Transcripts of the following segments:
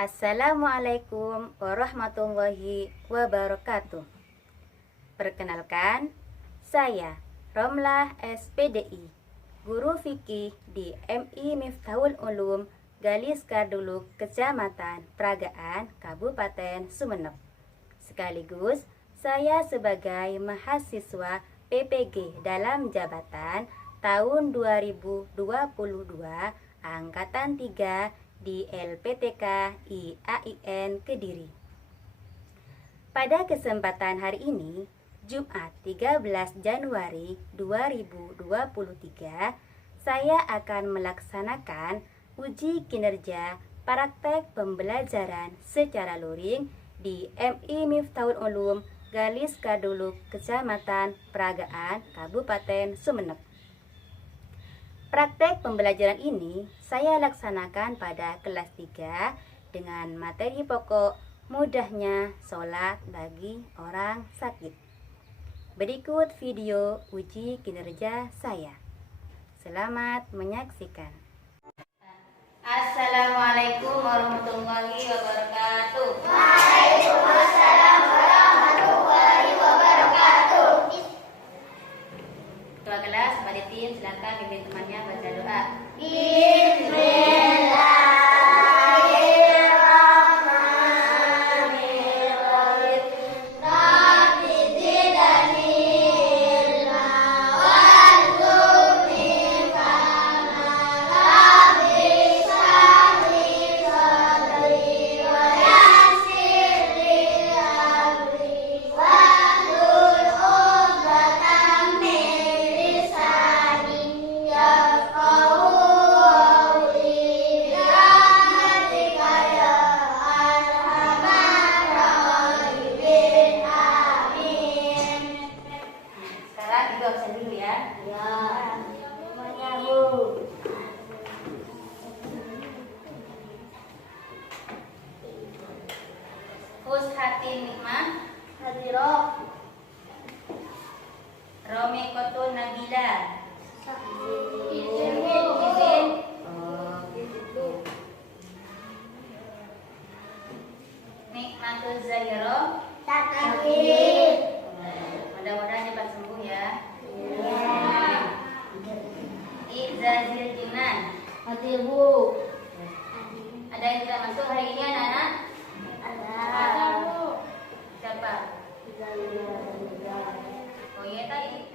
Assalamualaikum warahmatullahi wabarakatuh. Perkenalkan, saya Romlah SPDI, Guru Fikih di MI Miftahul Ulum Galis Karduluk, Kecamatan Pragaan, Kabupaten Sumeneb. Sekaligus saya sebagai mahasiswa PPG dalam jabatan tahun 2022 Angkatan 3 di LPTK IAIN Kediri. Pada kesempatan hari ini, Jumat 13 Januari 2023, saya akan melaksanakan uji kinerja praktek pembelajaran secara luring di MI Miftahul Ulum Galis Karduluk, Kecamatan Pragaan, Kabupaten Sumeneb. Praktek pembelajaran ini saya laksanakan pada kelas 3 dengan materi pokok mudahnya sholat bagi orang sakit. Berikut video uji kinerja saya. Selamat menyaksikan. Assalamualaikum warahmatullahi wabarakatuh. Waalaikumsalam warahmatullahi wabarakatuh. Ketua kelas, Pak Detin, silakan pimpin temannya baca doa. Ushatin nikmah hadiroh Romekotun Nabila izin Nikmatul Zahiro takbir. Mudah-mudahan cepat sembuh ya. Izazil Jinan hadir Bu. Ada yang tidak masuk hari ini anak-anak? Ada Bu. Siapa? Oh iya tadi.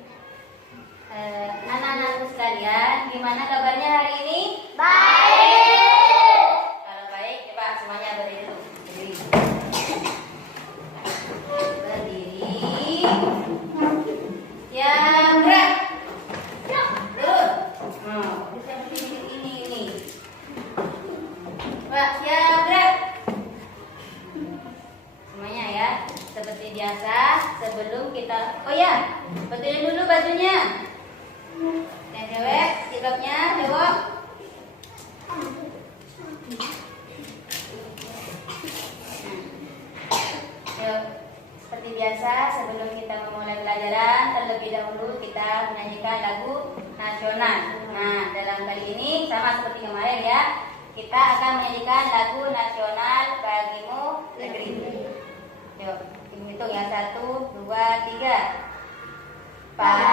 Anak-anakku sekalian, gimana kabarnya hari ini? Baik. Kalau baik, coba semuanya berdiri dulu. Berdiri. Yang gerak. Terus. Seperti ini. Pak, siap gerak. Semuanya ya, seperti biasa. Sebelum kita, oh ya, betulin dulu bajunya. Yang cewek, sikapnya cowok. Yuk, seperti biasa, sebelum kita memulai pelajaran, terlebih dahulu kita menyanyikan lagu nasional. Nah, dalam kali ini sama seperti kemarin ya, kita akan menyanyikan lagu nasional Bagimu Negeri. Yuk, hitung ya, 1, 2, 3. Bagi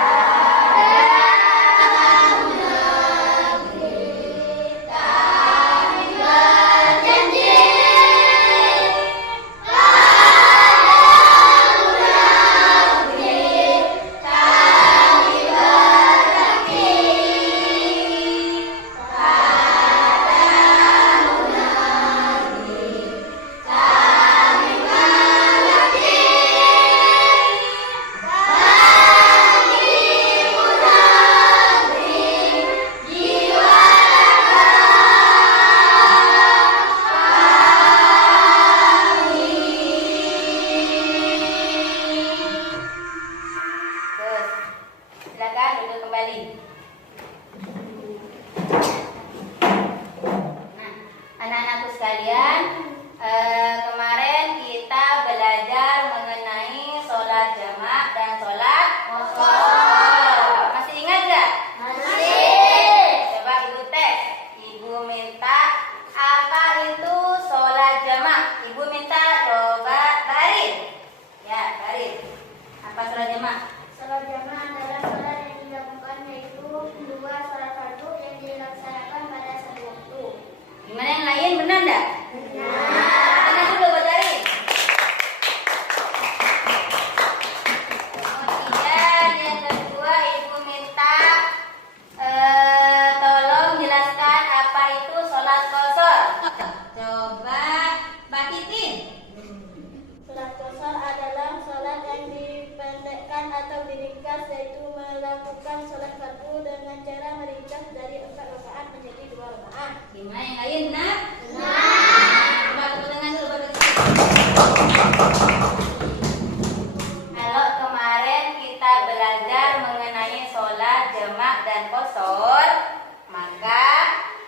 Kalau kemarin kita belajar mengenai sholat jamak dan qashar, maka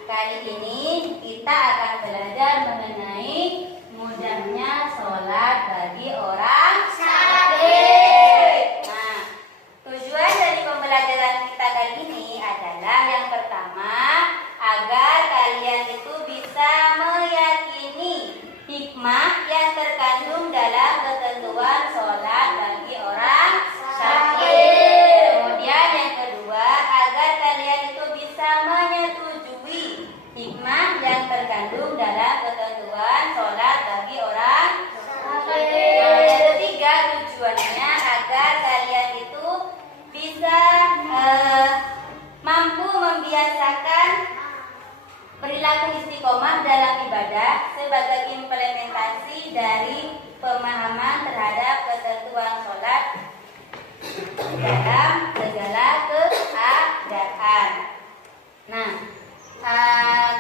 kali ini kita akan belajar mengenai mudahnya sholat bagi orang sakit. Nah, tujuan dari pembelajaran kita kali ini adalah yang pertama, agar kalian itu bisa meyakini hikmah yang terkandung dalam ketentuan sholat bagi orang sakit. Kemudian yang kedua, agar kalian itu bisa menyetujui hikmah yang terkandung dalam ketentuan sholat bagi orang sakit. Nah, yang ketiga, tujuannya agar kalian itu bisa mampu membiasakan perilaku istiqomah dalam ibadah sebagai implementasi dari pemahaman terhadap ketentuan sholat dalam segala keadaan. Nah,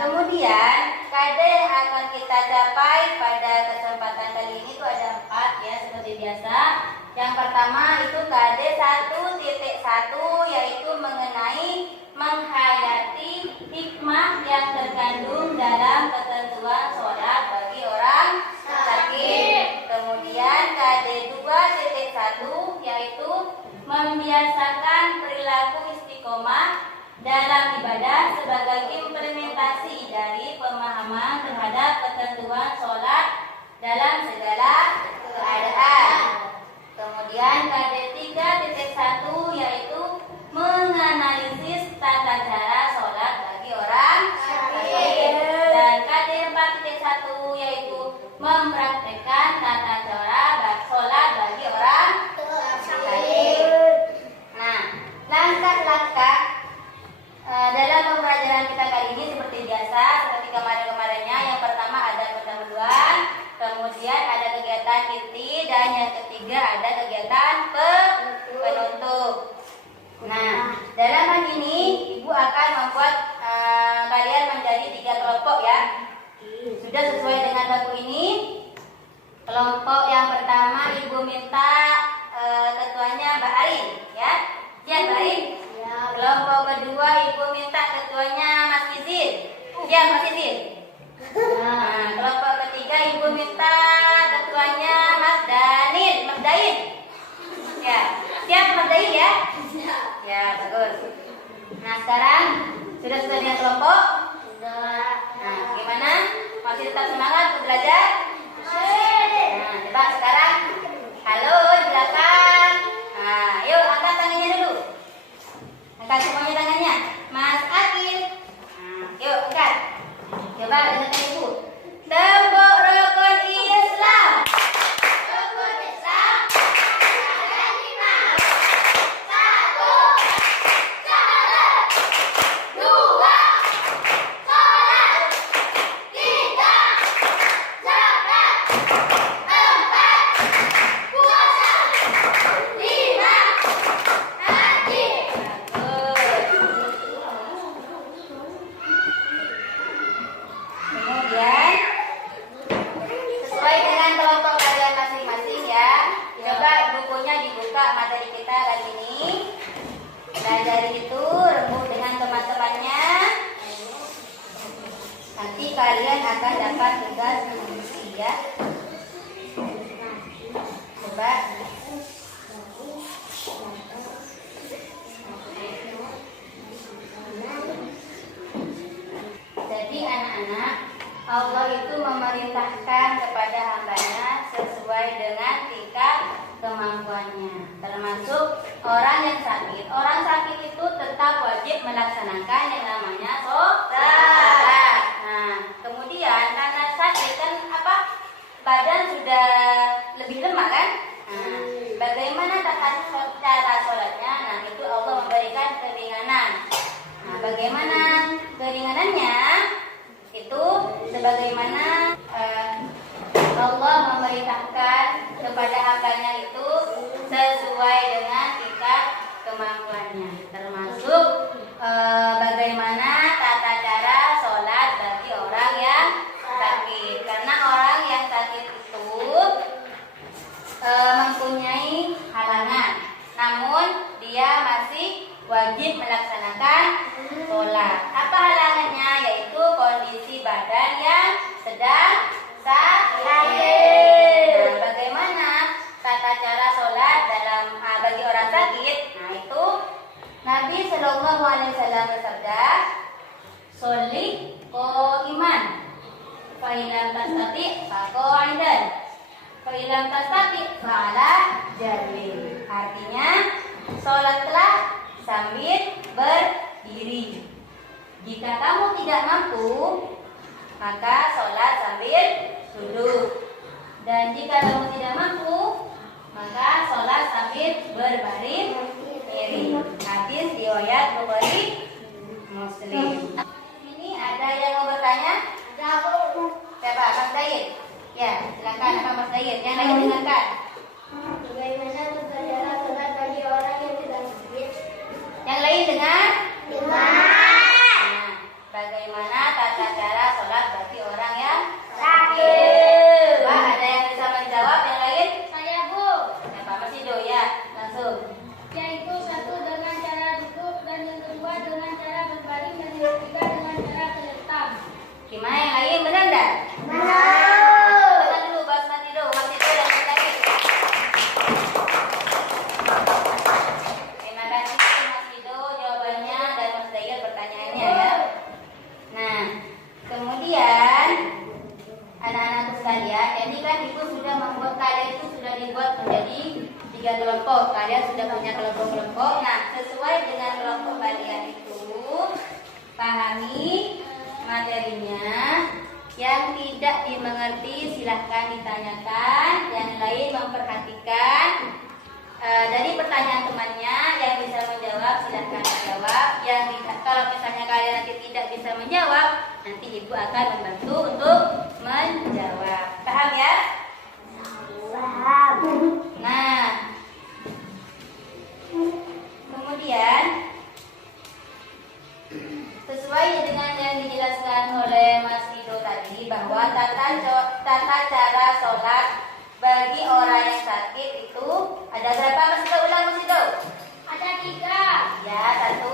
kemudian kade yang akan kita capai pada kesempatan kali ini itu ada 4 ya, seperti biasa. Yang pertama itu kade 1.1, yaitu mengenai menghayati hikmah yang terkandung dalam ketentuan sholat bagi orang sakit. Kemudian KD 2.1 yaitu membiasakan perilaku istiqomah dalam ibadah sebagai implementasi dari pemahaman terhadap ketentuan sholat dalam segala keadaan. Kemudian KD 3.1 yaitu menganalisis tata cara sholat bagi orang sakit. Dan KD 4.1 yaitu mempraktekkan tata cara sholat bagi orang sakit. Nah, langkah-langkah dalam pembelajaran kita kali ini seperti biasa, seperti kemarin-kemarinnya. Yang pertama ada pendahuluan, kemudian ada kegiatan inti, dan yang ketiga ada kegiatan penutup. Nah, dalam hal ini Ibu akan membuat kalian menjadi 3 kelompok ya. Sudah sesuai dengan buku ini. Kelompok yang pertama Ibu minta ketuanya Mbak Arin ya. Ya, Mbak Arin. Kelompok kedua Ibu minta ketuanya Mas Izin. Ya, Mas Izin. Nah, kelompok ketiga Ibu minta ketuanya Mas Danil, Mas Dain. Ya, siap Mas Dain ya? Ya, bagus. Nah, sekarang sudah sesuai dengan kelompok? Sudah. Nah, gimana? Masih tetap semangat untuk belajar? Nah, coba sekarang. Halo, di belakang. Nah, yuk angkat tangannya dulu. Angkat semuanya tangannya. Mas Akil. Nah, yuk angkat. Coba dengarkan Ibu. Tembok rukun Islam. Rukun Islam ada 5. 1. Salat. 2. Salat. 3. Zakat. 4. Puasa. 5. Haji. Kemudian sesuai dengan kelompok kalian masing-masing ya. Coba bukunya dibuka, materi kita kali ini. Pelajari itu, rembuk dengan teman-temannya. Nanti kalian akan dapat tugas mengisi ya. Coba. Jadi anak-anak, Allah itu memerintahkan kepada hambanya sesuai dengan tingkat kemampuannya, termasuk orang yang sakit. Orang sakit itu tetap wajib melaksanakan yang namanya sholat. Nah, kemudian karena sakit kan badan sudah lebih lemah kan? Nah, bagaimana cara sholatnya? Nah, itu Allah memberikan keringanan. Nah, bagaimana keringanannya? Itu sebagaimana Allah memerintahkan kepada hambanya itu sesuai dengan tingkat kemampuannya, termasuk bagaimana tata cara sholat bagi orang yang sakit. Karena orang yang sakit itu Sholli iman. Fa'ilam tastati faqa'idan. Fa'ilam tastati fa'ala jalil. Artinya sholatlah sambil berdiri. Jika kamu tidak mampu, maka sholat sambil duduk. Dan jika kamu tidak mampu, maka sholat sambil berbaring diri. Hadis riwayat Bukhari Muslim. Ini ada yang mau bertanya? Siapa? Mas Dayid? Ya, silakan apa Mas Dayid? Yang lain dengarkan. Bagaimana tata cara sholat bagi orang yang tidak sakit? Yang lain dengar? Nah, bagaimana tata cara sholat bagi orang yang sakit? Coba ada yang bisa menjawab? Yang lain? Saya Bu. Siapa? Mas Ido ya, langsung. Yaitu satu dengan cara duduk dan yang kedua dengan cara berbaring dan yang ketiga dengan cara terletak. Gimana yang lain? Benar enggak? Benar. Kita dulu Mas Ido dan Mas lagi. Terima kasih Mas Ido jawabannya dan Mas Dayat pertanyaannya ya. Nah, kemudian anak-anakku sekalian, jadi kan Ibu sudah membuat kalian itu sudah dibuat menjadi 3 kelompok. Kalian sudah punya kelompok-kelompok. Nah, sesuai dengan kelompok kalian itu, pahami materinya. Yang tidak dimengerti silahkan ditanyakan. Yang lain memperhatikan. Dari pertanyaan temannya, yang bisa menjawab silahkan menjawab. Yang tidak, kalau misalnya kalian nanti tidak bisa menjawab, nanti Ibu akan membantu untuk menjawab. Paham ya? Paham. Nah, kemudian sesuai dengan yang dijelaskan oleh Mas Ido tadi, bahwa tata cara sholat bagi orang yang sakit itu ada berapa? Mas Ido, ulang Mas Ido. Ada 3. Ya, 1.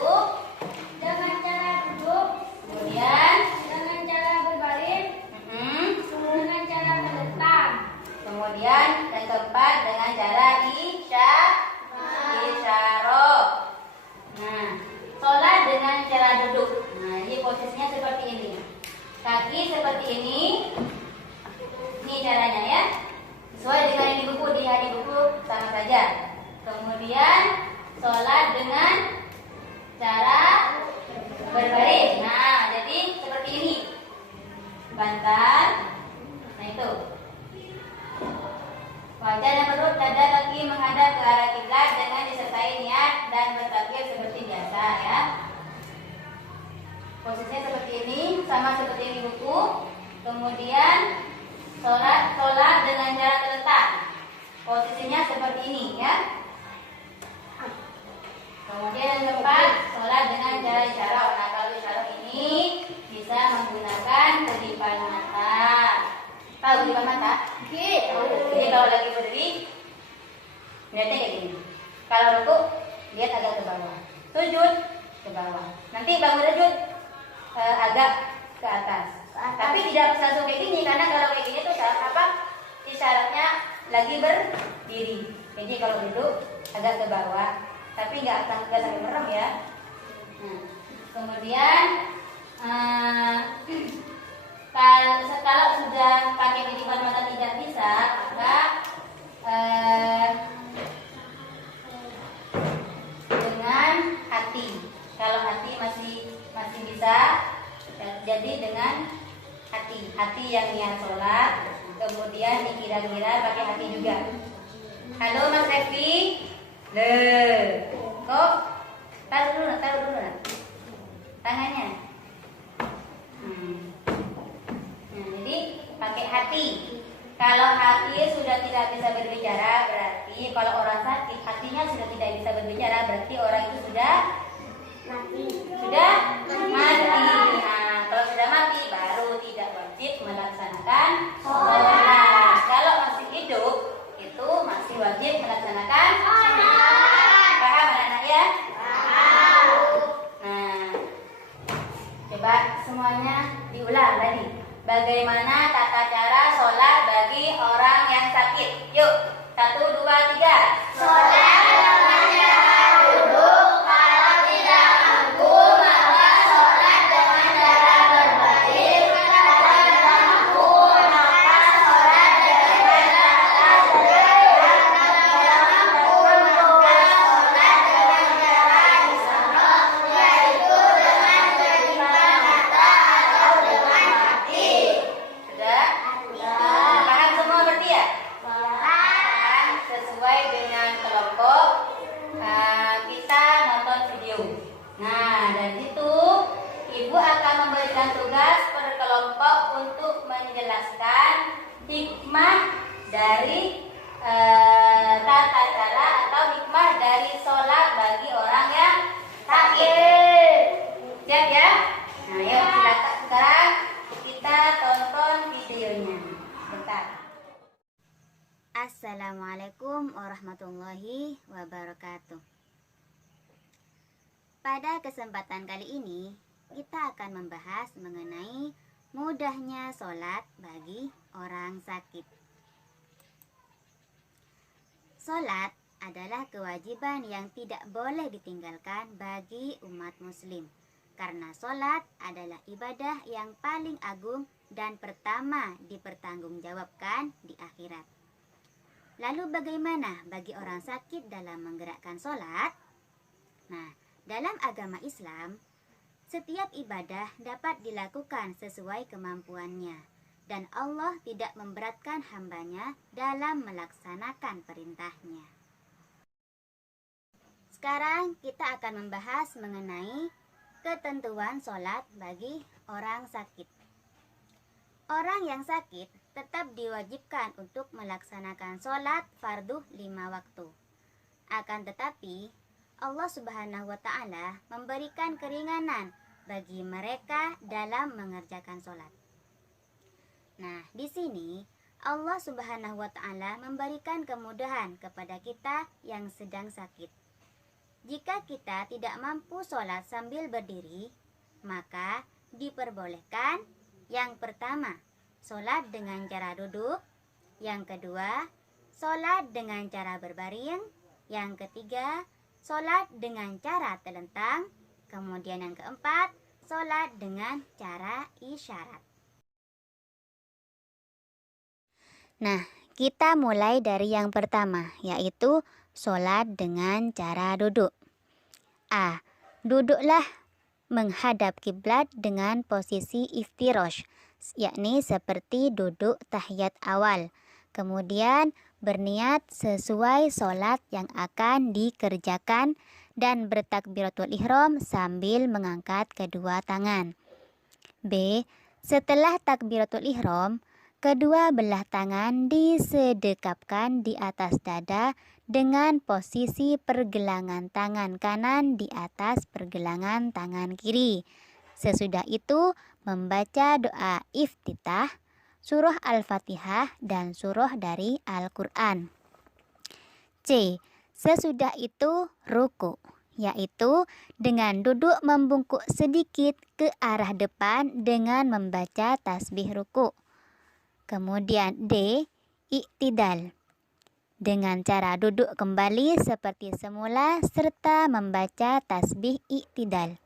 Dengan cara duduk, Kemudian dengan cara berbaring, dengan cara terletak. kemudian yang keempat dengan cara isyarah. Nah, sholat dengan cara duduk. Nah, ini posisinya seperti ini. Kaki seperti ini. Ini caranya ya. Sesuai dengan yang di buku, di buku sama saja. Kemudian sholat dengan cara berbaring. Nah, jadi seperti ini. Bantal. Nah, itu. Wajah dan perut, dada, kaki menghadap ke arah kiblat dengan disertai niat dan bertakbir seperti biasa ya. Posisinya seperti ini, sama seperti yang di buku. Kemudian sholat dengan cara terletak. Posisinya seperti ini ya. Kemudian yang keempat, sholat dengan cara isyarat. Nah, kalau isyarat ini bisa menggunakan kedipan mata. Tahu kedipan mata? Jadi kalau lagi berdiri, lihatnya kayak gini. Kalau rukuk, lihat agak ke bawah. Sujud ke bawah. Nanti bangun sujud agak ke atas. Tapi tidak langsung kayak gini, karena kalau kayak gini tuh isyaratnya lagi berdiri. Jadi kalau duduk agak ke bawah, tapi nggak sampai merem ya. Nah, kemudian kalau sudah pakai kedipan mata tidak bisa, maka dengan hati. Kalau hati masih bisa, jadi dengan hati yang niat sholat, kemudian dikira-kira pakai hati juga. Halo Mas Revi, kok taruh dulu tangannya. Nah, jadi pakai hati. Kalau hati sudah tidak bisa berbicara, berarti kalau orang sakit hatinya sudah tidak bisa berbicara, berarti orang itu sudah mati. Nah, kalau sudah mati baru tidak wajib melaksanakan sholat. Kalau masih hidup itu masih wajib melaksanakan sholat. Paham anak-anak ya? Paham. Nah, coba semuanya diulang tadi. Bagaimana tata cara sholat bagi orang yang sakit? Yuk, 1, 2, 3. Sholat dengan cara duduk, kalau tidak mampu maka sholat dengan cara dari tata cara atau hikmah dari sholat bagi orang yang sakit. Siap ya? Nah, yuk silakan sekarang kita tonton videonya. Bentar. Assalamualaikum warahmatullahi wabarakatuh. Pada kesempatan kali ini, kita akan membahas mengenai mudahnya sholat bagi orang sakit. Sholat adalah kewajiban yang tidak boleh ditinggalkan bagi umat muslim, karena sholat adalah ibadah yang paling agung dan pertama dipertanggungjawabkan di akhirat. Lalu bagaimana bagi orang sakit dalam menggerakkan sholat? Nah, dalam agama Islam, setiap ibadah dapat dilakukan sesuai kemampuannya, dan Allah tidak memberatkan hambanya dalam melaksanakan perintahnya. Sekarang kita akan membahas mengenai ketentuan sholat bagi orang sakit. Orang yang sakit tetap diwajibkan untuk melaksanakan sholat fardu 5 waktu. Akan tetapi, Allah Subhanahu wa Ta'ala memberikan keringanan bagi mereka dalam mengerjakan sholat. Nah, di sini Allah Subhanahu wa Ta'ala memberikan kemudahan kepada kita yang sedang sakit. Jika kita tidak mampu sholat sambil berdiri, maka diperbolehkan yang pertama, sholat dengan cara duduk. Yang kedua, sholat dengan cara berbaring. Yang ketiga, sholat dengan cara telentang. Kemudian yang keempat, sholat dengan cara isyarat. Nah, kita mulai dari yang pertama, yaitu sholat dengan cara duduk. A. Duduklah menghadap kiblat dengan posisi iftirosh, yakni seperti duduk tahiyat awal. Kemudian berniat sesuai sholat yang akan dikerjakan dan bertakbiratul ihram sambil mengangkat kedua tangan. B. Setelah takbiratul ihram, kedua belah tangan disedekapkan di atas dada dengan posisi pergelangan tangan kanan di atas pergelangan tangan kiri. Sesudah itu membaca doa iftitah, surah Al-Fatihah, dan surah dari Al-Quran. C. Sesudah itu ruku, yaitu dengan duduk membungkuk sedikit ke arah depan dengan membaca tasbih ruku. Kemudian D. Iktidal, dengan cara duduk kembali seperti semula serta membaca tasbih iktidal.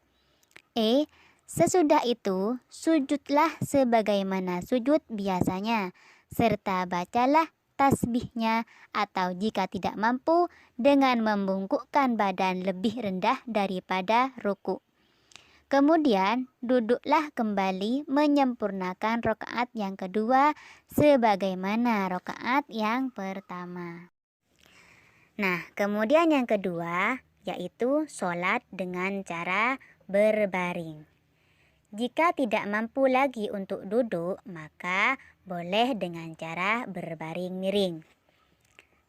E. Sesudah itu sujudlah sebagaimana sujud biasanya, serta bacalah tasbihnya, atau jika tidak mampu dengan membungkukkan badan lebih rendah daripada ruku. Kemudian duduklah kembali menyempurnakan rakaat yang kedua sebagaimana rakaat yang pertama. Nah, kemudian yang kedua yaitu sholat dengan cara berbaring. Jika tidak mampu lagi untuk duduk, maka boleh dengan cara berbaring miring.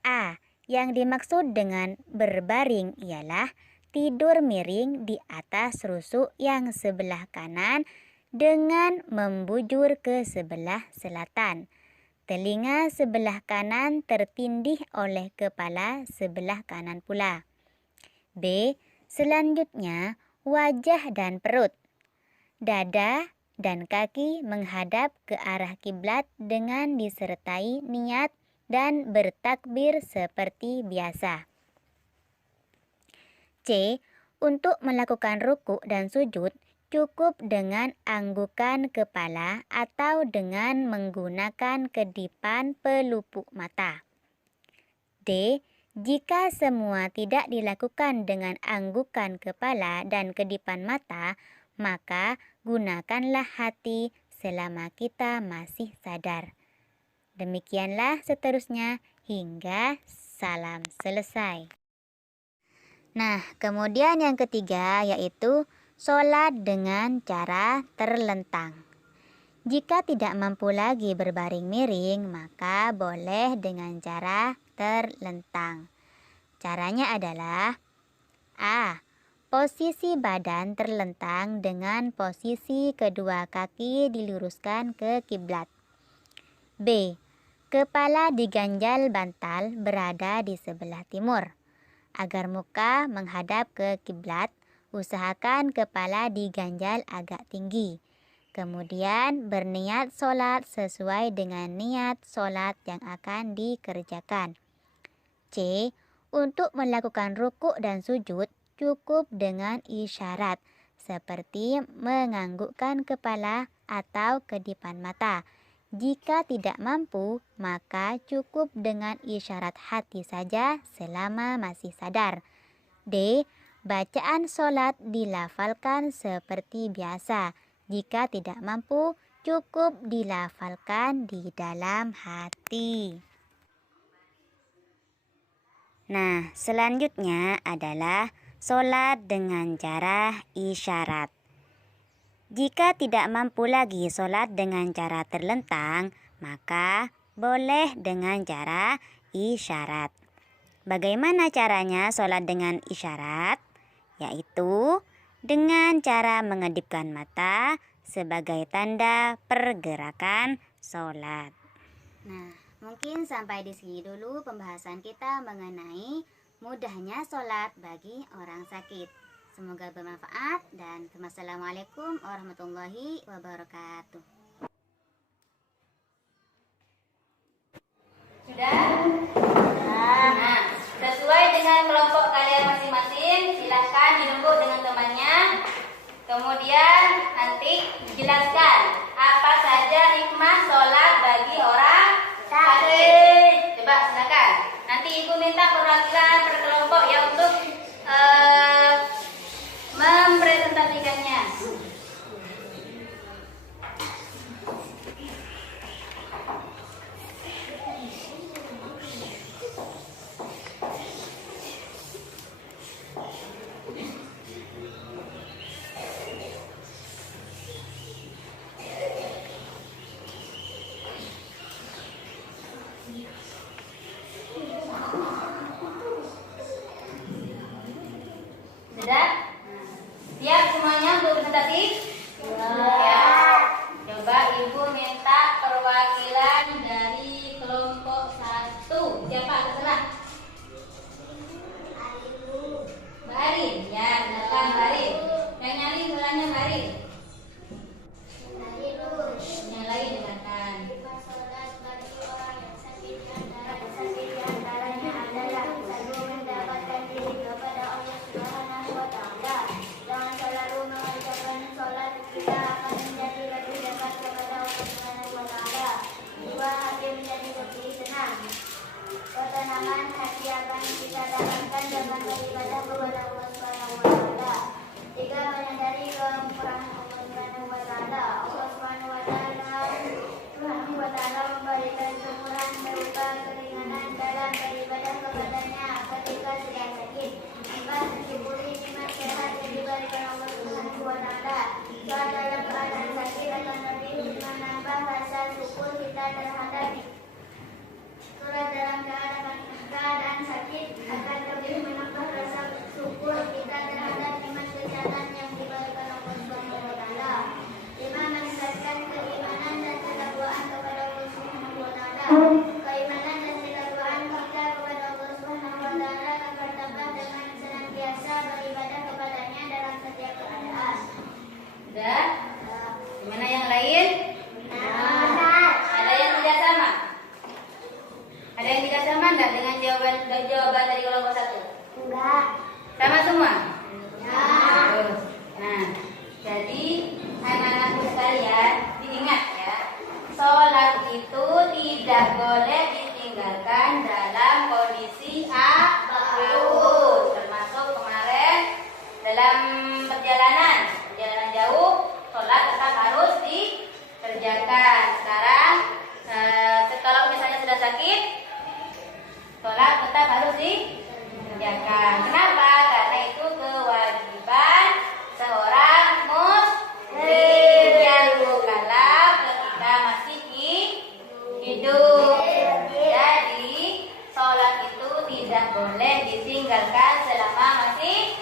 A. Yang dimaksud dengan berbaring ialah tidur miring di atas rusuk yang sebelah kanan dengan membujur ke sebelah selatan. Telinga sebelah kanan tertindih oleh kepala sebelah kanan pula. B. Selanjutnya, wajah dan perut, dada dan kaki menghadap ke arah kiblat dengan disertai niat dan bertakbir seperti biasa. C. Untuk melakukan ruku dan sujud cukup dengan anggukan kepala atau dengan menggunakan kedipan pelupuk mata. D. Jika semua tidak dilakukan dengan anggukan kepala dan kedipan mata, maka gunakanlah hati selama kita masih sadar. Demikianlah seterusnya hingga salam selesai. Nah, kemudian yang ketiga yaitu sholat dengan cara terlentang. Jika tidak mampu lagi berbaring miring, maka boleh dengan cara terlentang. Caranya adalah A. Posisi badan terlentang dengan posisi kedua kaki diluruskan ke kiblat. B. Kepala diganjal bantal berada di sebelah timur. Agar muka menghadap ke kiblat, usahakan kepala diganjal agak tinggi. Kemudian berniat sholat sesuai dengan niat sholat yang akan dikerjakan. C. Untuk melakukan rukuk dan sujud, cukup dengan isyarat seperti menganggukkan kepala atau kedipan mata. Jika tidak mampu, maka cukup dengan isyarat hati saja selama masih sadar. D. Bacaan sholat dilafalkan seperti biasa. Jika tidak mampu, cukup dilafalkan di dalam hati. Nah, selanjutnya adalah sholat dengan cara isyarat. Jika tidak mampu lagi sholat dengan cara terlentang, maka boleh dengan cara isyarat. Bagaimana caranya sholat dengan isyarat? Yaitu dengan cara mengedipkan mata sebagai tanda pergerakan sholat. Nah, mungkin sampai di sini dulu pembahasan kita mengenai mudahnya sholat bagi orang sakit. Semoga bermanfaat dan wassalamualaikum warahmatullahi wabarakatuh. Sudah? Nah, sesuai dengan kelompok kalian masing-masing, silahkan duduk dengan temannya. Kemudian nanti dijelaskan apa saja hikmah sholat bagi orang sakit. Coba silakan. Nanti ibu minta perwakilan per kelompok ya untuk mempresentasikannya. Sudah? Siap semuanya untuk presentasi? Ya. Coba ibu minta perwakilan dari kelompok 1. Siapa? Terserah. Mbak Arin. Ya, silakan Mbak Arin. Yang nyali mulanya Mbak Arin. Yang lain silakan. Ketenangan hati akan kita dapatkan dengan beribadah kepada Allah Subhanahu wa taala. 3. Menyadari kemurahan Allah Subhanahu wa taala. Allah Subhanahu wa taala memberikan kemurahan berupa keringanan dalam beribadah kepadanya ketika sedang sakit. 4. Mensyukuri nikmat sehat yang diberikan Allah Subhanahu wa taala. Saat dalam keadaan sakit akan lebih menambah rasa syukur kita terhadap sholat dalam keadaan sakit akan lebih menambah rasa syukur kita terhadap nikmat kesehatan yang diberikan Allah Subhanahu wa taala. 5. Meningkatkan keimanan dan ketakwaan kepada Allah Subhanahu wa taala. Keimanan dan ketakwaan kita kepada Allah Subhanahu wa taala akan bertambah dengan senantiasa beribadah kepadanya dalam setiap keadaan. Sudah? Gimana yang lain? Ada yang tidak sama? Ada yang tidak sama enggak dengan jawaban dari kelompok 1? Enggak. Sama semua? Ya. Nah, jadi anak-anakku sekalian diingat ya, sholat itu tidak boleh ditinggalkan dalam kondisi apapun, termasuk kemarin dalam perjalanan jauh, sholat tetap harus dikerjakan. Sekarang kalau misalnya sudah sakit, sholat tetap harus dikerjakan. Kenapa? Karena itu kewajiban seorang muslim yang bukanlah tinggalkan selama masih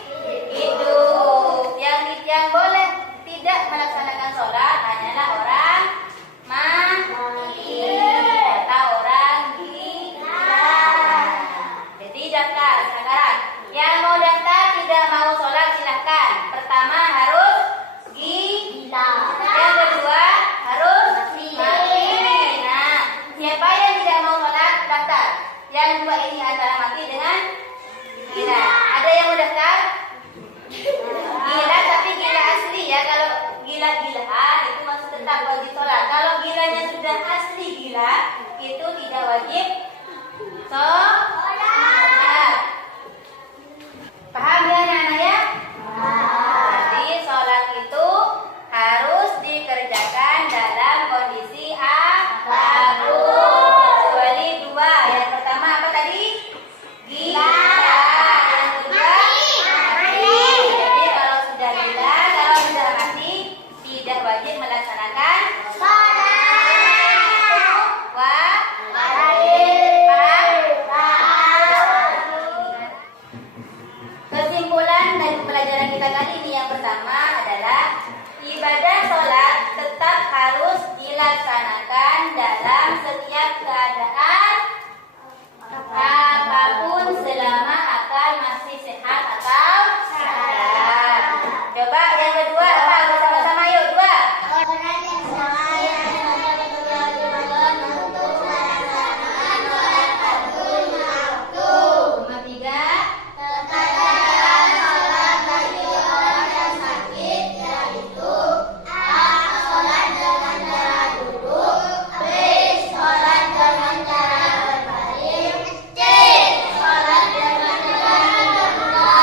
hidup. Yang boleh tidak melaksanakan sholat hanyalah orang mati atau orang gila. Jadi daftar sekarang. Yang mau daftar tidak mau sholat silahkan. Pertama harus gila. Yang kedua harus mati. Nah, siapa yang tidak mau sholat daftar. Yang dua ini antara mati dengan gila. Ada yang mau daftar? Gila tapi gila asli ya. Kalau gila-gilaan itu masih tetap wajib sholat. Kalau gilanya sudah asli gila, itu tidak wajib sholat. Paham ya anak-anak ya? Jadi sholat itu harus dikerjakan dalam kondisi apapun. Kecuali dua. Yang pertama apa tadi? Gila. Yang kedua mati. Jadi kalau sudah gila, kalau sudah mati, tidak wajib melaksanakan sholat. Kesimpulan dari pelajaran kita kali ini yang pertama adalah ibadah sholat tetap harus dilaksanakan dalam setiap keadaan apapun selama akal masih sehat atau sadar. Coba yang kedua apa? Bersama-sama yuk dua. Orang yang saya berkewajiban untuk melaksanakan sholat tabul waktu. Nomor tiga. Kekadaan sholat bagi orang yang sakit yaitu A. Sholat dengan cara duduk, B. Sholat dengan cara berbaring, C. Sholat dengan cara berdoa,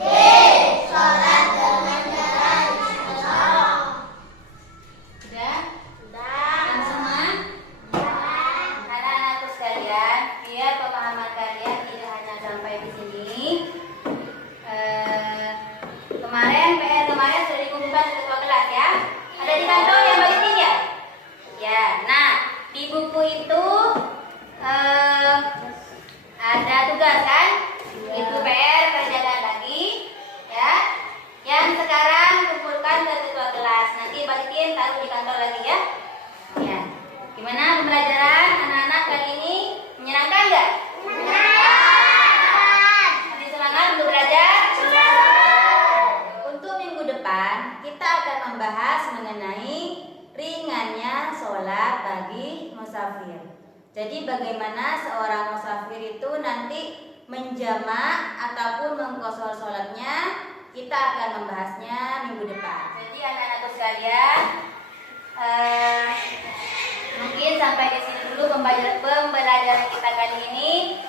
D. Sholat dengan cara isyarat. Sudah? Sudah. Semua? Anak-anakku sekalian, biar pemahaman kalian tidak hanya sampai di sini. Kemarin PR kemarin sudah dikumpulkan ke ketua kelas ya. Ada di kantong yang balikin ya? Ya. Nah, di buku itu ada tugas kan? Itu PR kerjakan lagi ya. Yang sekarang kumpulkan ke ketua kelas. Nanti balikin taruh di kantor lagi ya. Ya. Gimana pembelajaran anak-anak kali ini? Menyenangkan nggak? Masih semangat untuk belajar? Untuk minggu depan kita akan membahas mengenai ringannya sholat bagi musafir. Jadi bagaimana seorang musafir itu nanti menjamak ataupun mengqashar sholatnya, kita akan membahasnya minggu depan. Jadi anak-anakku sekalian, mungkin sampai di sini dulu pembelajaran kita kali ini.